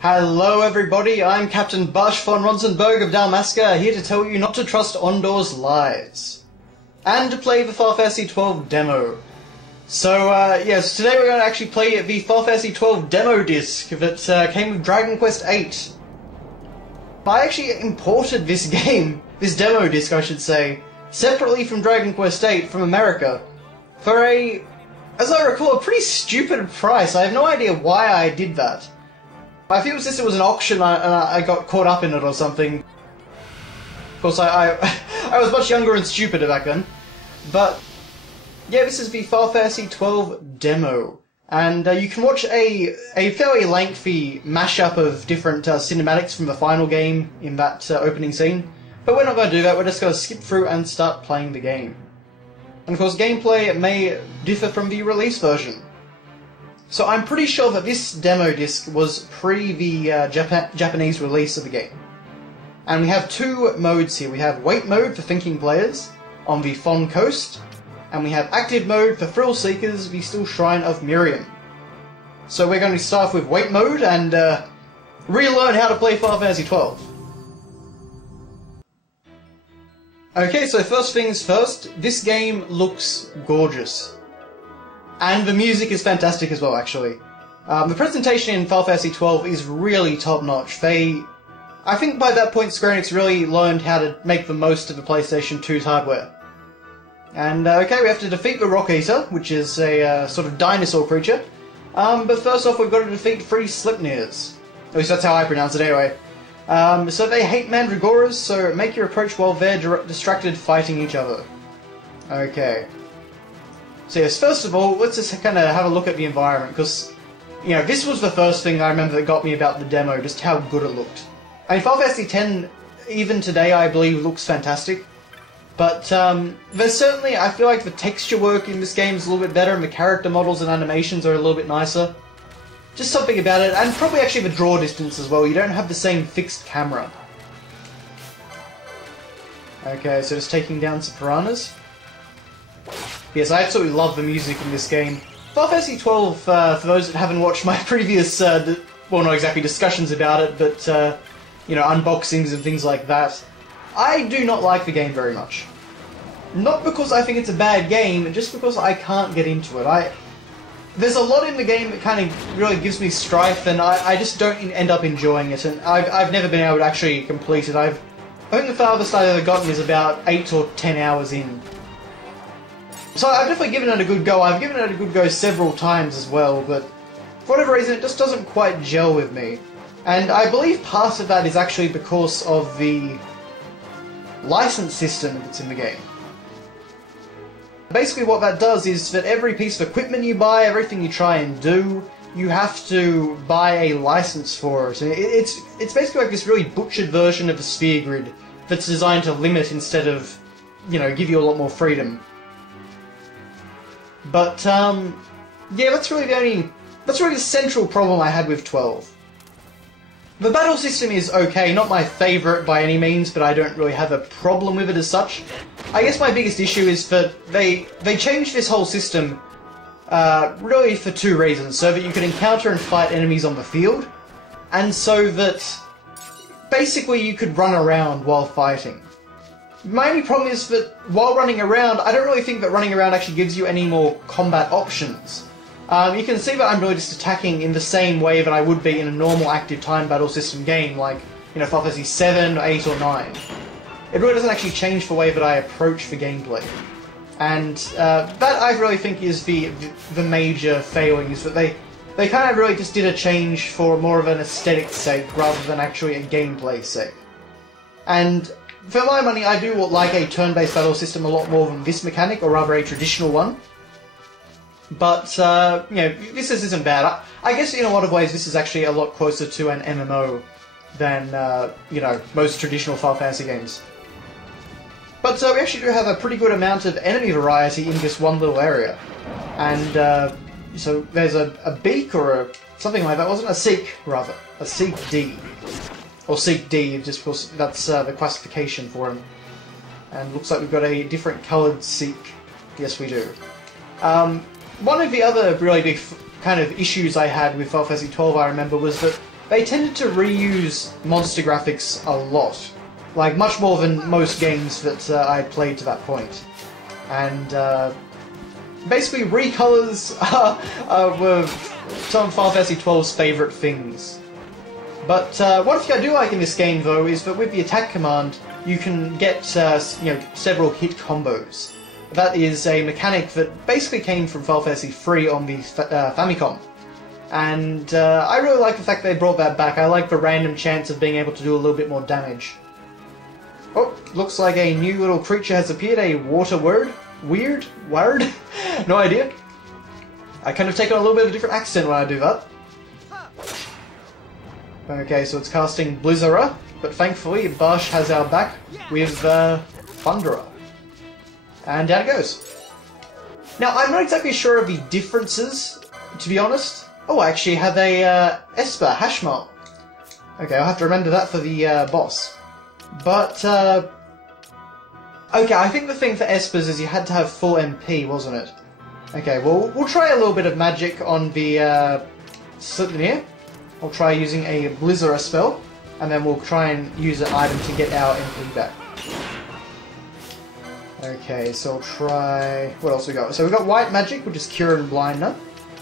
Hello everybody, I'm Captain Bush von Ronsenberg of Dalmasca, here to tell you not to trust Ondor's lies. And to play the FFXII XII demo. So, yes, today we're going to actually play the FFXII XII demo disc that came with Dragon Quest VIII. I actually imported this game, this demo disc I should say, separately from Dragon Quest VIII from America, for a, as I recall, a pretty stupid price. I have no idea why I did that. I think it was just it was an auction and I got caught up in it or something. Of course, I was much younger and stupider back then. But, yeah, this is the FFXII XII demo. And you can watch a fairly lengthy mashup of different cinematics from the final game in that opening scene. But we're not going to do that, we're just going to skip through and start playing the game. And of course, gameplay may differ from the release version. So I'm pretty sure that this demo disc was pre the Japanese release of the game. And we have two modes here. We have Wait mode for thinking players on the Fon Coast, and we have Active mode for thrill seekers, the still Shrine of Miriam. So we're going to start off with Wait mode and relearn how to play FFXII XII. Okay, so first things first, this game looks gorgeous. And the music is fantastic as well, actually. The presentation in FFXII XII is really top-notch. I think by that point Square Enix really learned how to make the most of the PlayStation 2's hardware. And, okay, we have to defeat the Rock Eater, which is a sort of dinosaur creature. But first off, we've got to defeat 3 Slipnears. At least that's how I pronounce it anyway. So they hate Mandragoras, so make your approach while they're distracted fighting each other. Okay. So yes, first of all, let's just kind of have a look at the environment, because, you know, this was the first thing I remember that got me about the demo, just how good it looked. I mean, FFXII X, even today, I believe, looks fantastic. But, there's certainly, I feel like the texture work in this game is a little bit better, and the character models and animations are a little bit nicer. Just something about it, and probably actually the draw distance as well. You don't have the same fixed camera. Okay, so just taking down some piranhas. Yes, I absolutely love the music in this game. FFXII XII, for those that haven't watched my previous, well, not exactly discussions about it, but, you know, unboxings and things like that, I do not like the game very much. Not because I think it's a bad game, just because I can't get into it. There's a lot in the game that kind of really gives me strife, and I just don't end up enjoying it, and I've never been able to actually complete it. I think the farthest I've ever gotten is about 8 or 10 hours in. So I've definitely given it a good go. I've given it a good go several times as well, but for whatever reason it just doesn't quite gel with me. And I believe part of that is actually because of the license system that's in the game. Basically what that does is that every piece of equipment you buy, everything you try and do, you have to buy a license for it. And it's basically like this really butchered version of the Sphere Grid that's designed to limit instead of, you know, give you a lot more freedom. But, yeah, that's really the central problem I had with 12. The battle system is okay, not my favourite by any means, but I don't really have a problem with it as such. I guess my biggest issue is that they changed this whole system, really for 2 reasons. So that you could encounter and fight enemies on the field, and so that basically you could run around while fighting. My only problem is that while running around, I don't really think that running around actually gives you any more combat options. You can see that I'm really just attacking in the same way that I would be in a normal active time battle system game, like, you know, FFXII VII, 8 or 9. It really doesn't actually change the way that I approach the gameplay. And that I really think is the major failing, is that they kind of really just did a change for more of an aesthetic sake rather than actually a gameplay sake. And for my money, I do like a turn-based battle system a lot more than this mechanic, or rather a traditional one. But, you know, this isn't bad. I guess in a lot of ways this is actually a lot closer to an MMO than, you know, most traditional Final Fantasy games. But we actually do have a pretty good amount of enemy variety in this one little area. And, so there's a beak or something like that, wasn't it? A seek, rather. A Seek D. Or Seek D, just because that's the classification for him. And looks like we've got a different coloured Seek. Yes, we do. One of the other really big kind of issues I had with FFXII XII, I remember, was that they tended to reuse monster graphics a lot. Like, much more than most games that I played to that point. And, basically, recolors were some of Final Fantasy XII's favourite things. But one thing I do like in this game, though, is that with the attack command, you can get several hit combos. That is a mechanic that basically came from Final Fantasy III on the Famicom. And I really like the fact they brought that back. I like the random chance of being able to do a little bit more damage. Oh, looks like a new little creature has appeared, a water word. Weird? Word? No idea. I kind of take on a little bit of a different accent when I do that. Okay, so it's casting Blizzara, but thankfully Barsh has our back with Thundera. And down it goes. Now, I'm not exactly sure of the differences, to be honest. Oh, I actually have a Esper Hashmark. Okay, I'll have to remember that for the boss. But, okay, I think the thing for Espers is you had to have full MP, wasn't it? Okay, well, we'll try a little bit of magic on the Slipman here. I'll try using a Blizzara spell, and then we'll try and use an item to get our MP back. Okay, so I'll try... What else we got? So we've got White Magic, which is Cure and Blinder,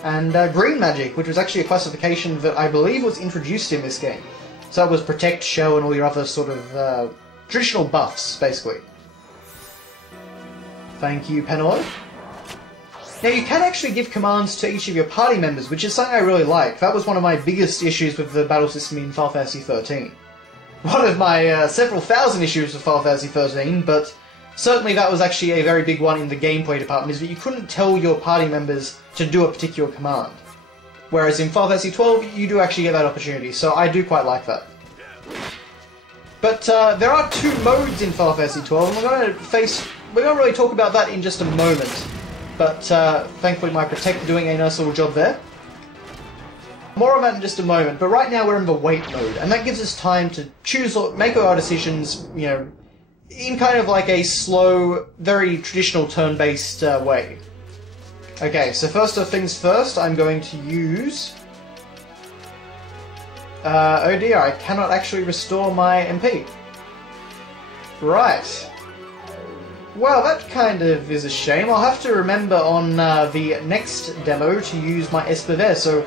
and Green Magic, which was actually a classification that I believe was introduced in this game. So that was Protect, Show, and all your other sort of traditional buffs, basically. Thank you, Penelope. Now, you can actually give commands to each of your party members, which is something I really like. That was one of my biggest issues with the battle system in Final Fantasy XIII. One of my several thousand issues with Final Fantasy XIII, but certainly that was actually a very big one in the gameplay department, is that you couldn't tell your party members to do a particular command. Whereas in Final Fantasy XII, you do actually get that opportunity, so I do quite like that. But there are two modes in Final Fantasy XII, and we're going to really talk about that in just a moment. But thankfully my Protector doing a nice little job there. More on that in just a moment, but right now we're in the wait mode, and that gives us time to choose or make our decisions, you know, in kind of like a slow, very traditional turn-based way. Okay, so first of things first, I'm going to use... oh dear, I cannot actually restore my MP. Right. Well, that kind of is a shame. I'll have to remember on the next demo to use my Esper there, so...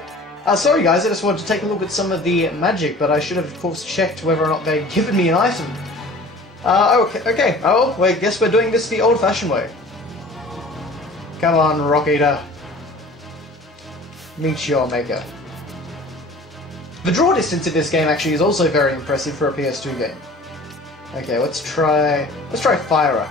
sorry guys, I just wanted to take a look at some of the magic, but I should have of course checked whether or not they'd given me an item. Okay, oh, well, I guess we're doing this the old-fashioned way. Come on, Rock Eater. Meet your maker. The draw distance in this game actually is also very impressive for a PS2 game. Okay, let's try Fire.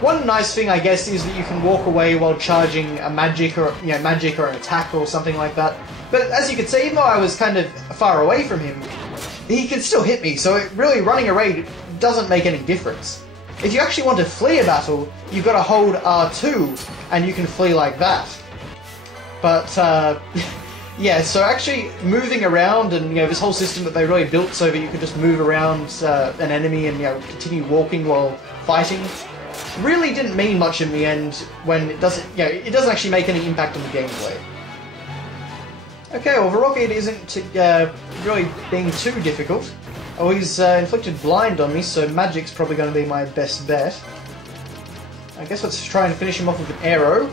One nice thing, I guess, is that you can walk away while charging a magic or an attack or something like that. But as you can see, even though I was kind of far away from him, he could still hit me, so really running away doesn't make any difference. If you actually want to flee a battle, you've got to hold R2, and you can flee like that. But, yeah, so actually moving around and, this whole system that they really built so that you could just move around an enemy and, continue walking while fighting, really didn't mean much in the end when it doesn't, it doesn't actually make any impact on the gameplay. Okay, well, the Rocket isn't really being too difficult. Oh, he's inflicted blind on me, so magic's probably going to be my best bet. I guess let's try and finish him off with an arrow.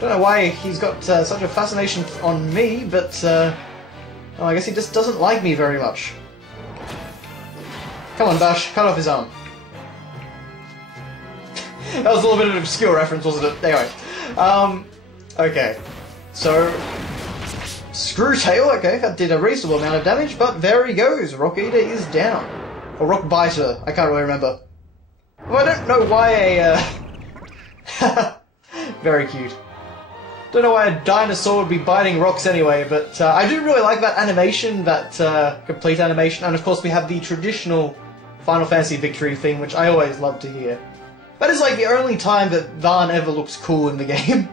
Don't know why he's got such a fascination on me, but I guess he just doesn't like me very much. Come on, Bash, cut off his arm. That was a little bit of an obscure reference, wasn't it? Anyway. Okay. So, Screwtail, okay, that did a reasonable amount of damage, but there he goes, Rock Eater is down. Or Rock Biter, I can't really remember. Well, I don't know why a, very cute. Don't know why a dinosaur would be biting rocks anyway, but I do really like that animation, that complete animation, and of course we have the traditional Final Fantasy victory theme, which I always love to hear. That is like the only time that Vaan ever looks cool in the game.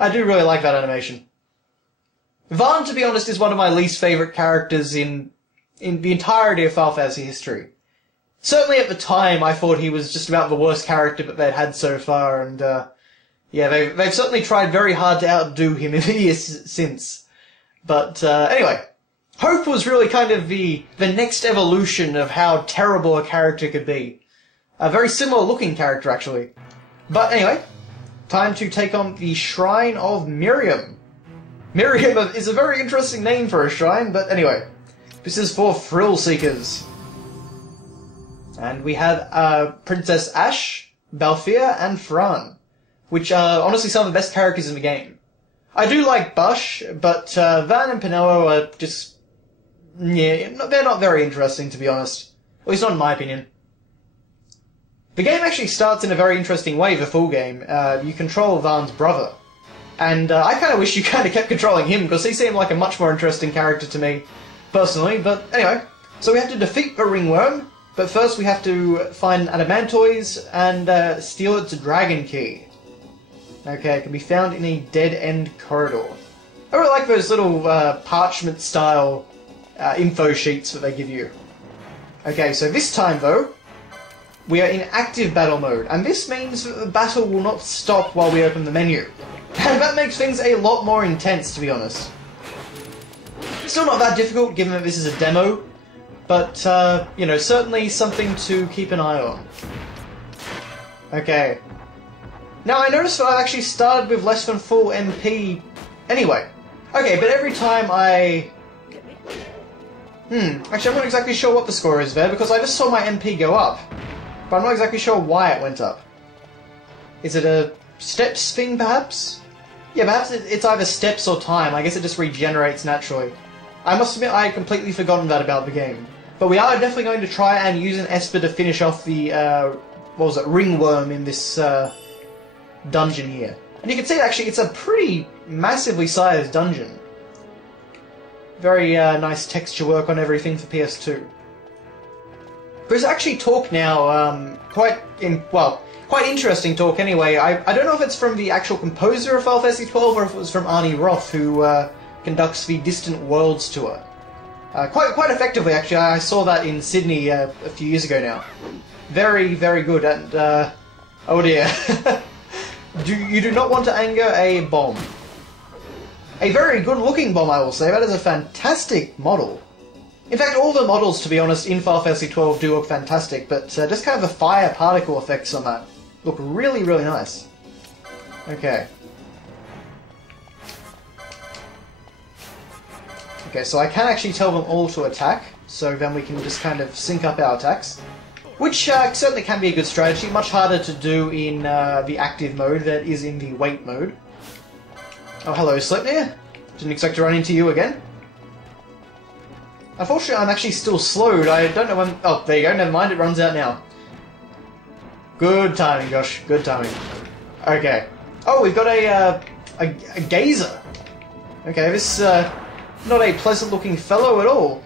I do really like that animation. Vaan, to be honest, is one of my least favourite characters in the entirety of Final Fantasy history. Certainly at the time, I thought he was just about the worst character that they'd had so far, and Yeah, they've certainly tried very hard to outdo him in the years since. But anyway, Hope was really kind of the next evolution of how terrible a character could be. A very similar looking character, actually. But anyway, time to take on the Shrine of Miriam. Miriam is a very interesting name for a shrine, but anyway. This is for thrill seekers. And we have Princess Ash, Balthier, and Fran, which are honestly some of the best characters in the game. I do like Bush, but Van and Pinello are just... yeah, they're not very interesting, to be honest. At least not in my opinion. The game actually starts in a very interesting way, the full game. You control Van's brother. And I kind of wish you kind of kept controlling him, because he seemed like a much more interesting character to me, personally. But anyway, so we have to defeat the ringworm, but first we have to find Adamantoise and steal its dragon key. Okay, it can be found in a dead-end corridor. I really like those little parchment-style info sheets that they give you. Okay, so this time, though, we are in active battle mode, and this means that the battle will not stop while we open the menu. And that makes things a lot more intense, to be honest. It's still not that difficult, given that this is a demo, but, you know, certainly something to keep an eye on. Okay. Now, I noticed that I've actually started with less than full MP anyway. Okay, but every time I... actually, I'm not exactly sure what the score is there, because I just saw my MP go up. But I'm not exactly sure why it went up. Is it a steps thing, perhaps? Yeah, perhaps it's either steps or time. I guess it just regenerates naturally. I must admit, I had completely forgotten that about the game. But we are definitely going to try and use an Esper to finish off the, what was it, ringworm in this, dungeon here. And you can see, actually, it's a pretty massively sized dungeon. Very nice texture work on everything for PS2. There's actually talk now, quite interesting talk anyway. I don't know if it's from the actual composer of FFXII XII or if it was from Arnie Roth, who conducts the Distant Worlds tour. Quite effectively, actually. I saw that in Sydney a few years ago now. Very, very good, and oh dear. You do not want to anger a bomb. A very good-looking bomb, I will say. That is a fantastic model. In fact, all the models, to be honest, in FFXII XII do look fantastic, but just kind of the fire particle effects on that look really, really nice. Okay. Okay, so I can actually tell them all to attack, so then we can just kind of sync up our attacks. Which certainly can be a good strategy, much harder to do in the active mode than it is in the wait mode. Oh, hello, Sleipnir. Didn't expect to run into you again. Unfortunately, I'm actually still slowed. I don't know when... Oh, there you go. Never mind. It runs out now. Good timing, Josh. Good timing. Okay. Oh, we've got a gazer. Okay, this not a pleasant-looking fellow at all.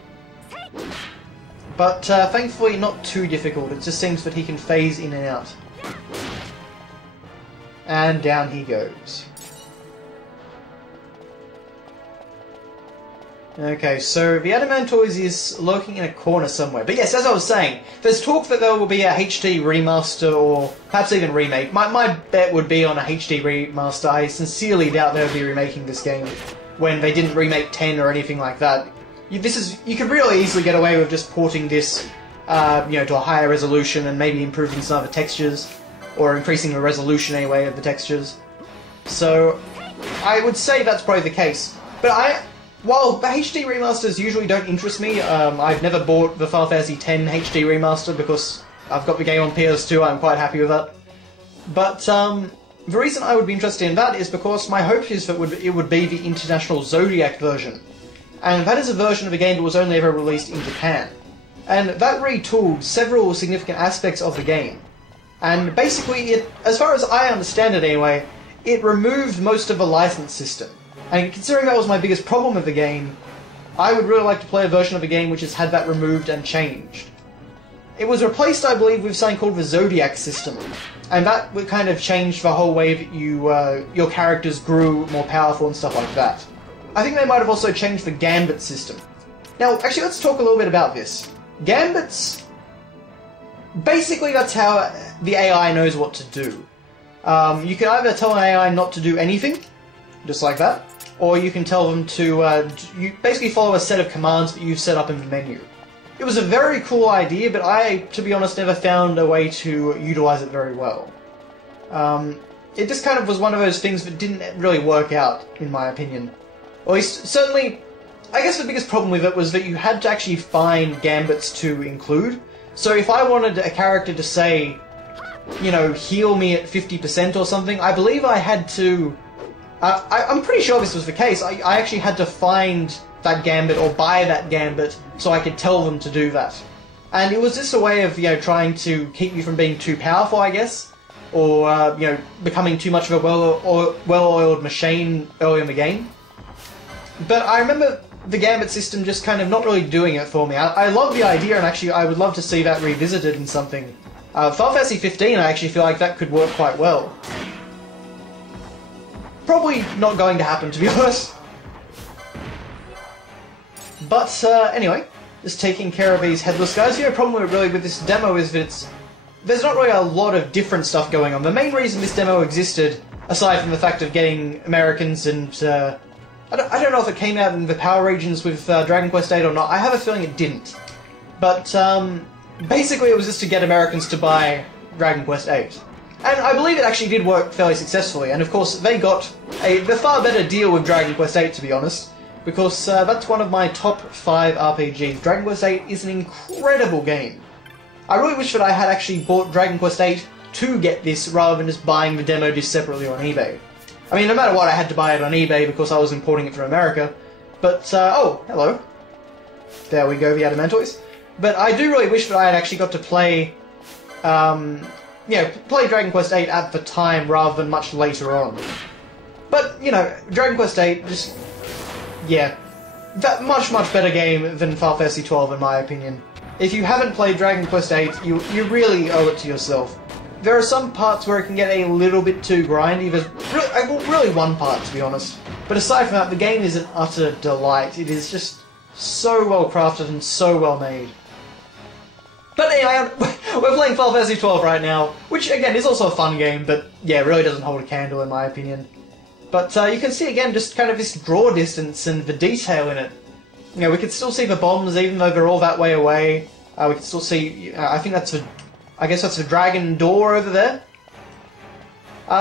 But thankfully not too difficult. It just seems that he can phase in and out. And down he goes. Okay, so the Adamantoise is lurking in a corner somewhere. But yes, as I was saying, there's talk that there will be a HD remaster or perhaps even remake. My bet would be on a HD remaster. I sincerely doubt they'll be remaking this game when they didn't remake 10 or anything like that. You could really easily get away with just porting this, you know, to a higher resolution and maybe improving some of the textures, or increasing the resolution anyway of the textures. So, I would say that's probably the case. But while the HD remasters usually don't interest me, I've never bought the FFXII X HD Remaster because I've got the game on PS2, I'm quite happy with that. But the reason I would be interested in that is because my hope is that it would be the International Zodiac version. And that is a version of the game that was only ever released in Japan. And that retooled several significant aspects of the game. And basically, as far as I understand it anyway, it removed most of the license system. And considering that was my biggest problem with the game, I would really like to play a version of the game which has had that removed and changed. It was replaced, I believe, with something called the Zodiac system. And that would kind of change the whole way that your characters grew more powerful and stuff like that. I think they might have also changed the Gambit system. Now, actually, let's talk a little bit about this. Gambits... Basically, that's how the AI knows what to do. You can either tell an AI not to do anything, just like that, or you can tell them to you basically follow a set of commands that you've set up in the menu. It was a very cool idea, but I, to be honest, never found a way to utilize it very well. It just kind of was one of those things that didn't really work out, in my opinion. Or at least, certainly, I guess the biggest problem with it was that you had to actually find gambits to include. So if I wanted a character to say, you know, heal me at 50% or something, I believe I had to... I'm pretty sure this was the case. I actually had to find that gambit or buy that gambit so I could tell them to do that. And it was just a way of, you know, trying to keep you from being too powerful, I guess. Or, you know, becoming too much of a well-oiled machine early in the game. But I remember the gambit system just kind of not really doing it for me. I love the idea, and actually I would love to see that revisited in something. Final Fantasy XV, I actually feel like that could work quite well. Probably not going to happen, to be honest. But, anyway, just taking care of these headless guys. The only problem really with this demo is that there's not really a lot of different stuff going on. The main reason this demo existed, aside from the fact of getting Americans and... I don't know if it came out in the power regions with Dragon Quest VIII or not. I have a feeling it didn't. But, basically it was just to get Americans to buy Dragon Quest VIII. And I believe it actually did work fairly successfully, and of course they got the far better deal with Dragon Quest VIII, to be honest, because that's one of my top 5 RPGs. Dragon Quest VIII is an incredible game. I really wish that I had actually bought Dragon Quest VIII to get this, rather than just buying the demo disc separately on eBay. I mean, no matter what, I had to buy it on eBay because I was importing it from America, but, oh, hello. There we go, the Adamantoids. But I do really wish that I had actually got to play, play Dragon Quest VIII at the time rather than much later on. But, you know, Dragon Quest VIII, just, yeah, that much better game than Final Fantasy XII in my opinion. If you haven't played Dragon Quest VIII, you really owe it to yourself. There are some parts where it can get a little bit too grindy. There's really one part, to be honest. But aside from that, the game is an utter delight. It is just so well crafted and so well made. But anyway, we're playing Final Fantasy XII right now, which again is also a fun game, but yeah, really doesn't hold a candle in my opinion. But you can see again just kind of this draw distance and the detail in it. You know, we can still see the bombs even though they're all that way away. We can still see, I think that's I guess that's the dragon door over there.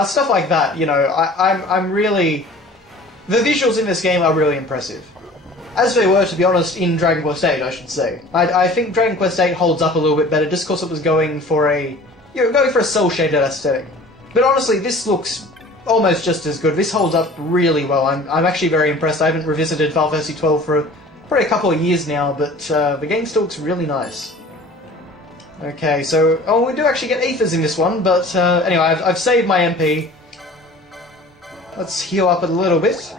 Stuff like that, you know, I'm really... The visuals in this game are really impressive. As they were, to be honest, in Dragon Quest VIII, I should say. I think Dragon Quest VIII holds up a little bit better just because it was going for a cel-shaded aesthetic. But honestly, this looks almost just as good. This holds up really well. I'm actually very impressed. I haven't revisited Final Fantasy XII for probably a couple of years now, but the game still looks really nice. Okay, so... Oh, we do actually get ethers in this one, but anyway, I've saved my MP. Let's heal up a little bit.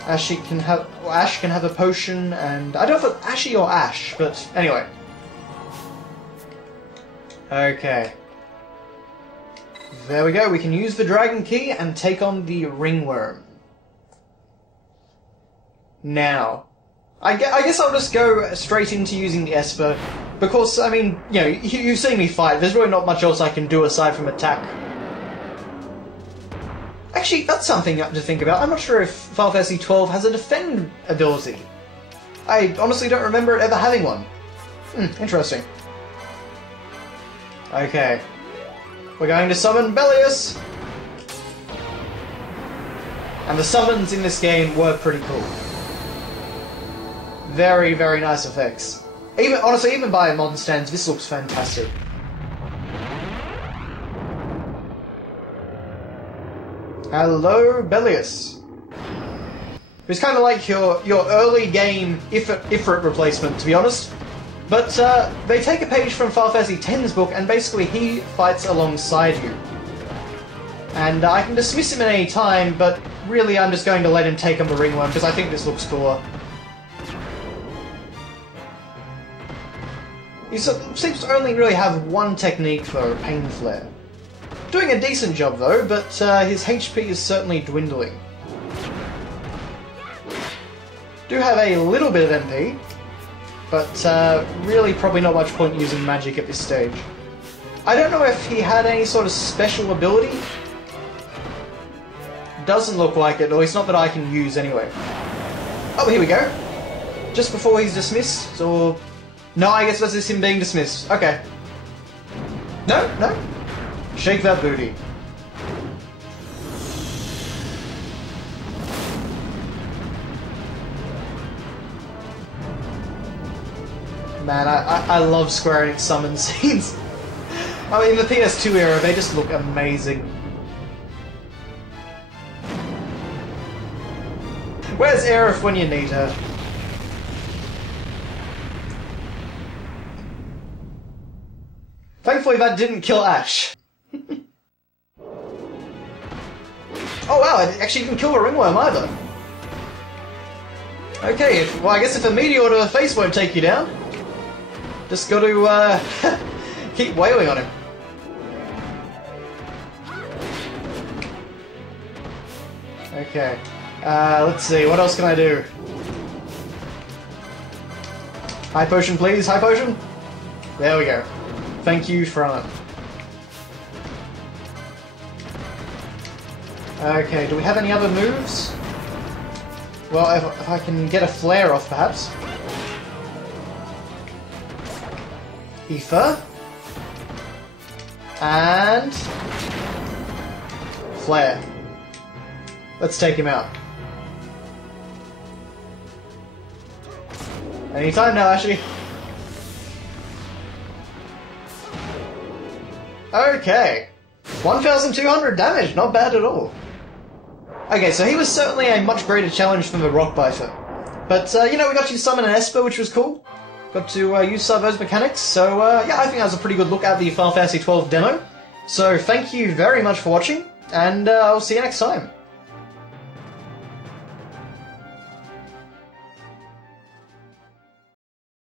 Ash can have a potion, and... I don't know if it's Ashy or Ash, but anyway. Okay. There we go, we can use the Dragon Key and take on the Ringworm. Now, I guess I'll just go straight into using the Esper, because, I mean, you know, you've seen me fight, there's really not much else I can do aside from attack. Actually, that's something to think about. I'm not sure if Final Fantasy XII has a defend ability. I honestly don't remember it ever having one. Interesting. Okay. We're going to summon Bellius! And the summons in this game were pretty cool. Very, very nice effects. Honestly, even by modern standards, this looks fantastic. Hello, Bellius. It's kind of like your early game Ifrit replacement, to be honest. But they take a page from Final Fantasy X's book, and basically he fights alongside you. And I can dismiss him at any time, but really I'm just going to let him take on the Ringworm, because I think this looks cooler. He seems to only really have one technique for Pain Flare. Doing a decent job though, but his HP is certainly dwindling. Do have a little bit of MP, but really probably not much point using magic at this stage. I don't know if he had any sort of special ability. Doesn't look like it, or at least not that I can use anyway. Oh, here we go. Just before he's dismissed, or... No, I guess that's just him being dismissed. Okay. No, no. Shake that booty. Man, I love Square Enix summon scenes. I mean, in the PS2 era, they just look amazing. Where's Aerith when you need her? Thankfully that didn't kill Ash. Oh wow, it actually didn't kill a ringworm either. Okay, well I guess if a meteor to the face won't take you down, just gotta keep wailing on him. Okay, let's see, what else can I do? High potion please, high potion? There we go. Thank you from it. Okay, do we have any other moves? Well, if I can get a flare off, perhaps. Ether. And... flare. Let's take him out. Anytime now, actually. Okay. 1,200 damage, not bad at all. Okay, so he was certainly a much greater challenge than the Rock Biter. But, you know, we got to summon an Esper, which was cool. Got to use some of those mechanics, so, yeah, I think that was a pretty good look at the Final Fantasy XII demo. So, thank you very much for watching, and I'll see you next time.